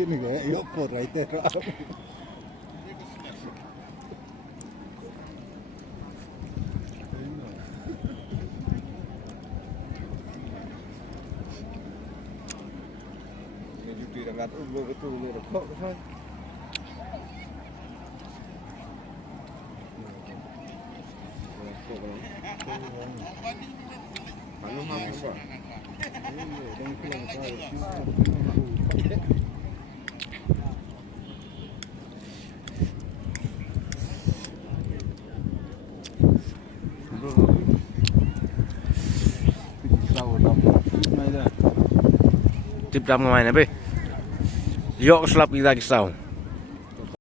Ini kayak yuk pot right there. Jadi dengan itu ni rokok kan. Mana mampu pak? Tip dalam main apa? Yok selap kita kisau.